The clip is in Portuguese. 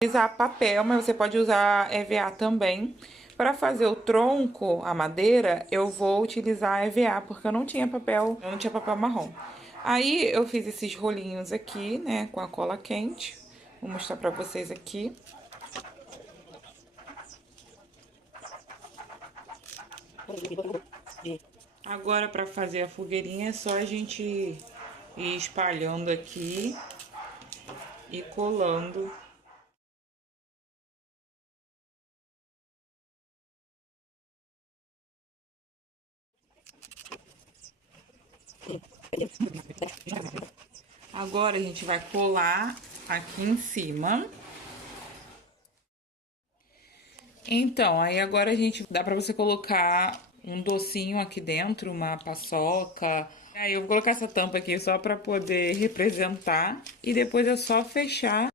Utilizar papel, mas você pode usar EVA também. Para fazer o tronco, a madeira, eu vou utilizar EVA, porque eu não tinha papel marrom. Aí, eu fiz esses rolinhos aqui, né, com a cola quente. Vou mostrar pra vocês aqui. Agora, para fazer a fogueirinha, é só a gente ir espalhando aqui e colando. Agora, a gente vai colar aqui em cima. Então, aí agora a gente dá pra você colocar um docinho aqui dentro, uma paçoca. Aí eu vou colocar essa tampa aqui só pra poder representar e depois é só fechar